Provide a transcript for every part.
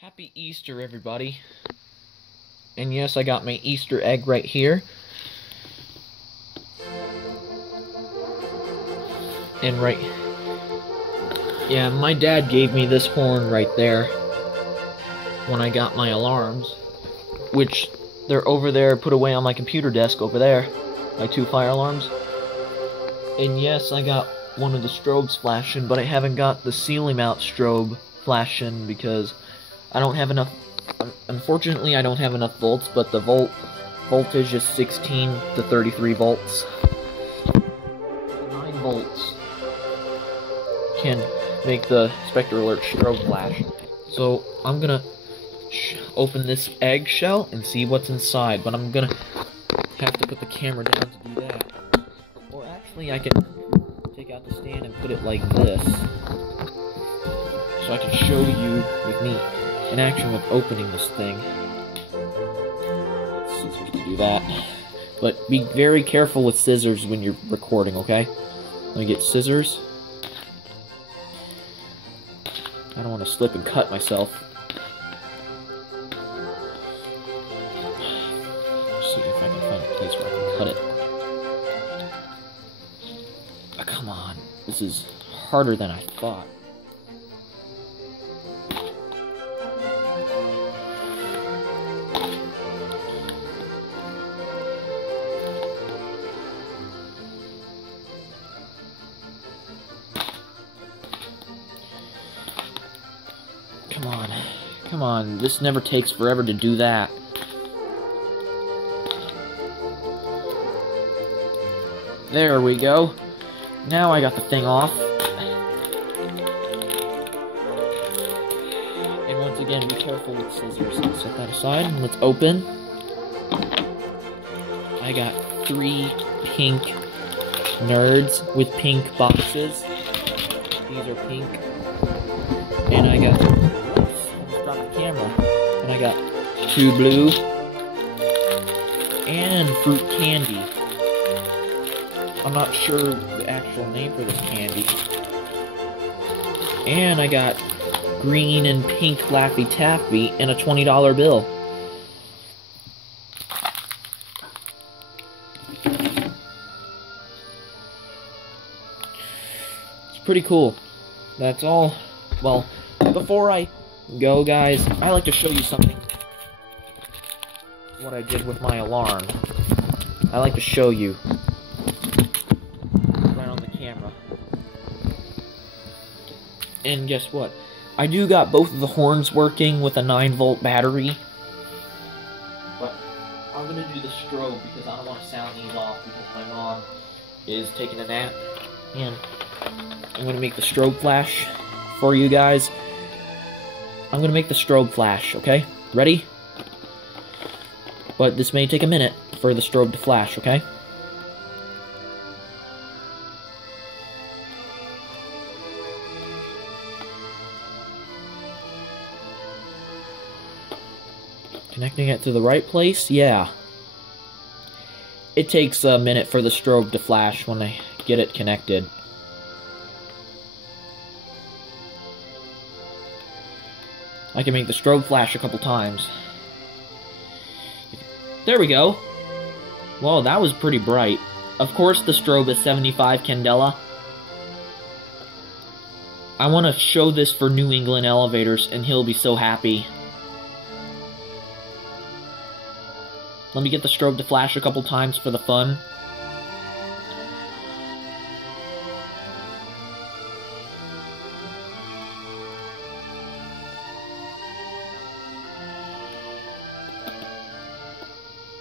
Happy Easter, everybody. And yes, I got my Easter egg right here. And yeah, my dad gave me this horn right there when I got my alarms, which they're over there, put away on my computer desk over there, my 2 fire alarms. And yes, I got one of the strobes flashing, but I haven't got the ceiling mount strobe flashing because I don't have enough. Unfortunately, I don't have enough volts, but the voltage is 16 to 33 volts. 9 volts can make the Spectre Alert strobe flash. So I'm gonna open this eggshell and see what's inside, but I'm gonna have to put the camera down to do that. Or actually, I can take out the stand and put it like this, so I can show you with me in action with opening this thing. Scissors to do that. But be very careful with scissors when you're recording, okay? Let me get scissors. I don't want to slip and cut myself. Let's see if I can find a place where I can cut it. Oh, come on. This is harder than I thought. Come on, this never takes forever to do that. There we go. Now I got the thing off. And once again, be careful with scissors. Let's set that aside and let's open. I got 3 pink nerds with pink boxes. These are pink. And I got... camera. And I got 2 blue and fruit candy. I'm not sure the actual name for this candy. And I got green and pink Laffy Taffy and a $20 bill. It's pretty cool. That's all. Well, before I go, guys, I like to show you something. What I did with my alarm. I like to show you right on the camera. And guess what? I do got both of the horns working with a 9-volt battery. But I'm gonna do the strobe because I don't want to sound these off because my mom is taking a nap. And I'm gonna make the strobe flash for you guys. I'm gonna make the strobe flash, okay? Ready? But this may take a minute for the strobe to flash, okay? Connecting it to the right place? Yeah. It takes a minute for the strobe to flash when I get it connected. I can make the strobe flash a couple times. There we go. Well, that was pretty bright. Of course the strobe is 75 candela. I want to show this for New England elevators, and he'll be so happy. Let me get the strobe to flash a couple times for the fun.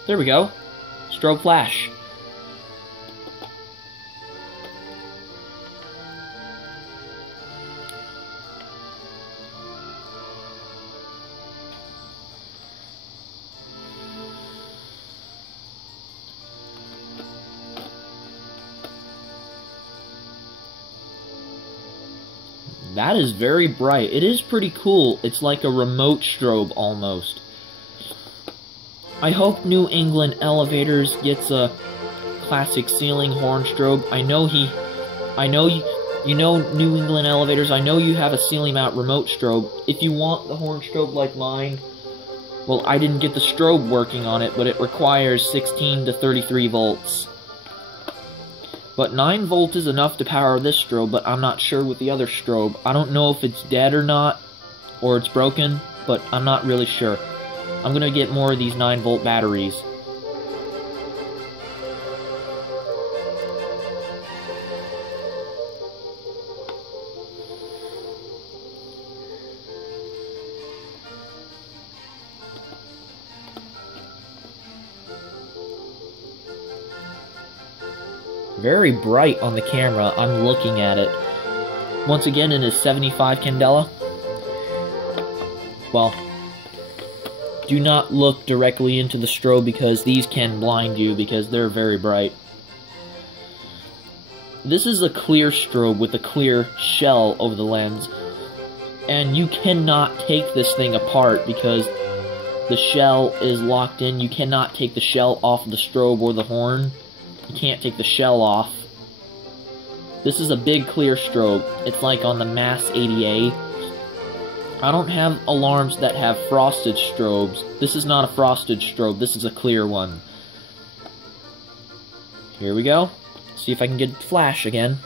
There we go. Strobe flash. That is very bright. It is pretty cool. It's like a remote strobe almost. I hope New England Elevators gets a classic ceiling horn strobe. I know You know, New England Elevators, I know you have a ceiling mount remote strobe. If you want the horn strobe like mine, well, I didn't get the strobe working on it, but it requires 16 to 33 volts. But 9 volt is enough to power this strobe, but I'm not sure with the other strobe. I don't know if it's dead or not, or it's broken, but I'm not really sure. I'm gonna get more of these 9 volt batteries. Very bright on the camera. I'm looking at it. Once again, it is 75 candela. Well, do not look directly into the strobe because these can blind you because they're very bright. This is a clear strobe with a clear shell over the lens. And you cannot take this thing apart because the shell is locked in. You cannot take the shell off the strobe or the horn. You can't take the shell off. This is a big clear strobe. It's like on the Mass 80A. I don't have alarms that have frosted strobes. This is not a frosted strobe. This is a clear one. Here we go. See if I can get flash again.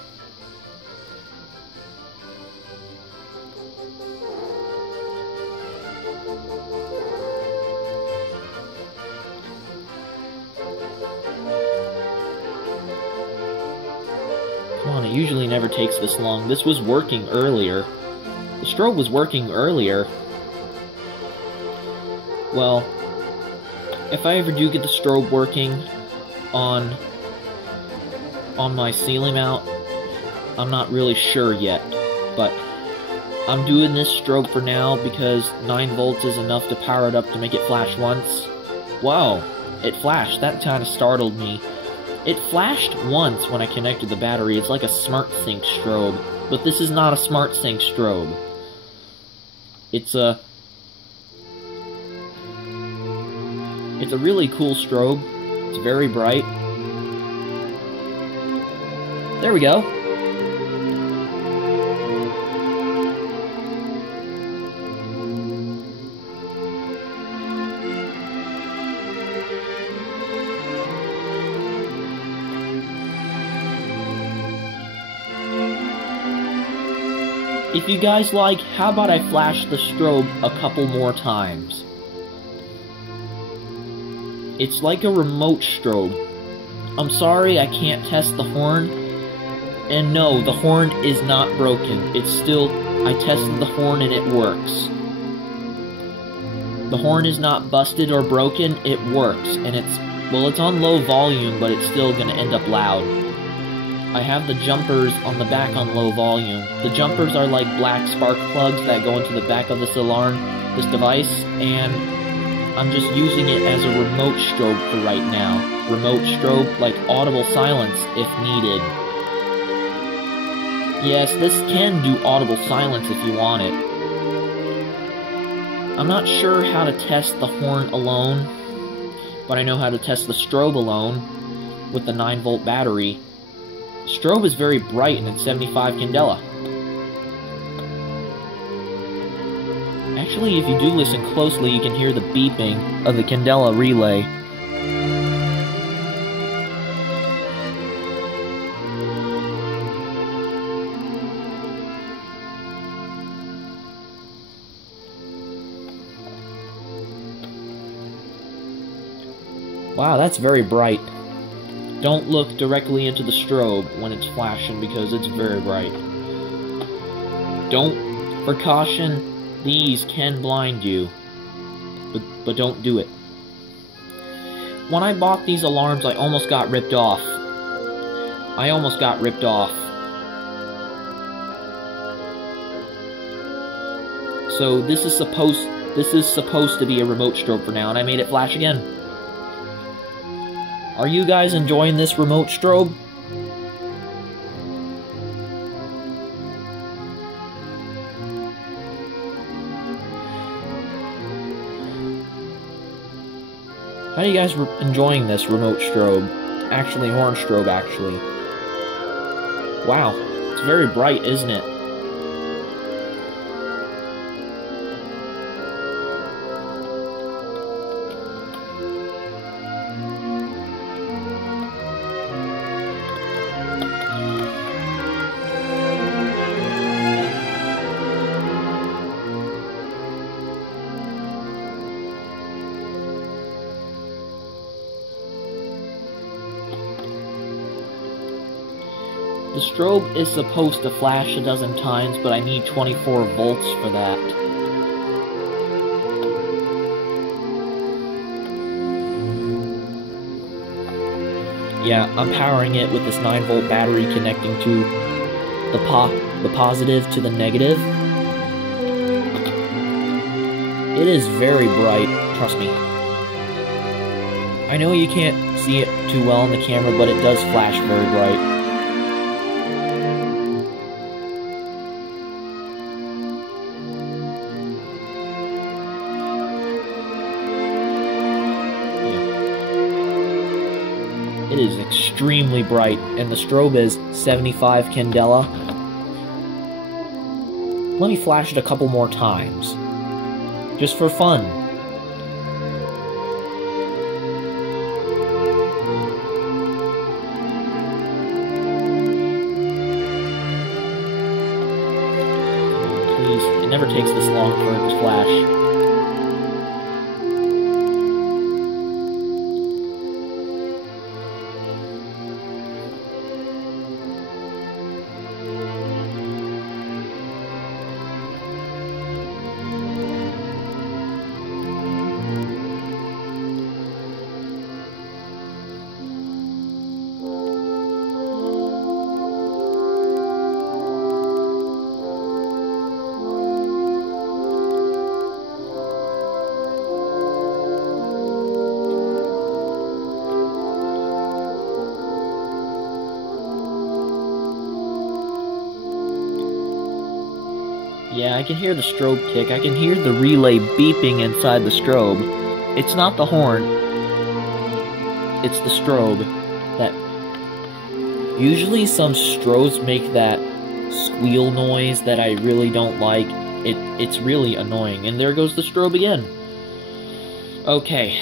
Come on, it usually never takes this long. This was working earlier. The strobe was working earlier. Well, if I ever do get the strobe working on my ceiling mount, I'm not really sure yet. But I'm doing this strobe for now because 9 volts is enough to power it up to make it flash once. Wow, it flashed. That kind of startled me. It flashed once when I connected the battery. It's like a smart sync strobe, but this is not a smart sync strobe. It's a really cool strobe. It's very bright. There we go. If you guys like, how about I flash the strobe a couple more times? It's like a remote strobe. I'm sorry I can't test the horn. And no, the horn is not broken. It's still, I tested the horn and it works. The horn is not busted or broken, it works. And it's, well, it's on low volume, but it's still gonna end up loud. I have the jumpers on the back on low volume. The jumpers are like black spark plugs that go into the back of this alarm, this device, and I'm just using it as a remote strobe for right now. Remote strobe, like audible silence if needed. Yes, this can do audible silence if you want it. I'm not sure how to test the horn alone, but I know how to test the strobe alone with the 9 volt battery. Strobe is very bright and it's 75 candela. Actually, if you do listen closely, you can hear the beeping of the candela relay. Wow, that's very bright. Don't look directly into the strobe when it's flashing because it's very bright. Don't, for caution, these can blind you, but don't do it. When I bought these alarms, I almost got ripped off. So this is supposed to be a remote strobe for now, and I made it flash again. Are you guys enjoying this remote strobe? How are you guys enjoying this remote strobe? Actually, horn strobe, actually. Wow, it's very bright, isn't it? The strobe is supposed to flash a dozen times, but I need 24 volts for that. Yeah, I'm powering it with this 9-volt battery connecting to the positive to the negative. It is very bright, trust me. I know you can't see it too well on the camera, but it does flash very bright. It is extremely bright, and the strobe is 75 candela. Let me flash it a couple more times, just for fun. Please, it never takes this long for it to flash. Yeah, I can hear the strobe tick. I can hear the relay beeping inside the strobe. It's not the horn. It's the strobe. That usually some strobes make that squeal noise that I really don't like. It's really annoying. And there goes the strobe again. Okay.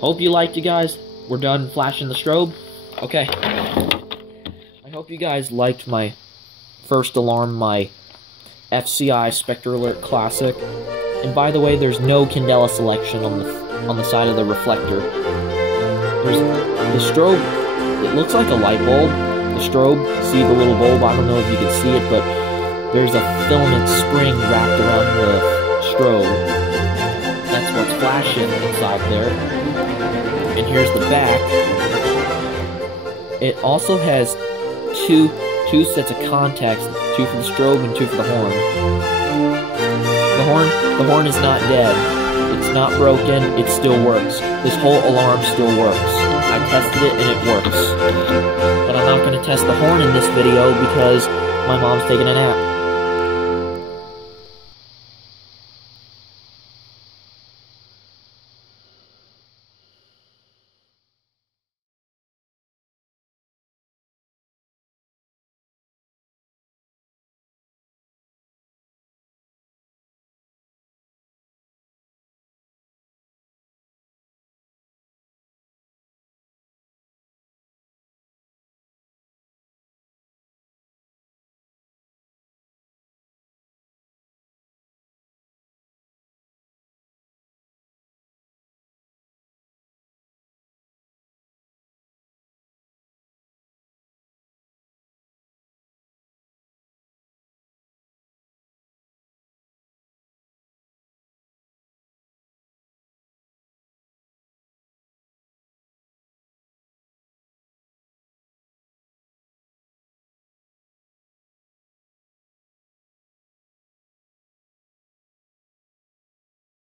Hope you liked, you guys. We're done flashing the strobe. Okay. I hope you guys liked my first alarm, my FCI Spectre Alert Classic. And by the way, there's no candela selection on the side of the reflector. There's the strobe. It looks like a light bulb. The strobe, see the little bulb? I don't know if you can see it, but there's a filament spring wrapped around the strobe. That's what's flashing inside there. And here's the back. It also has two sets of contacts, 2 for the strobe and 2 for the horn. The horn is not dead. It's not broken. It still works. This whole alarm still works. I tested it and it works. But I'm not going to test the horn in this video because my mom's taking a nap.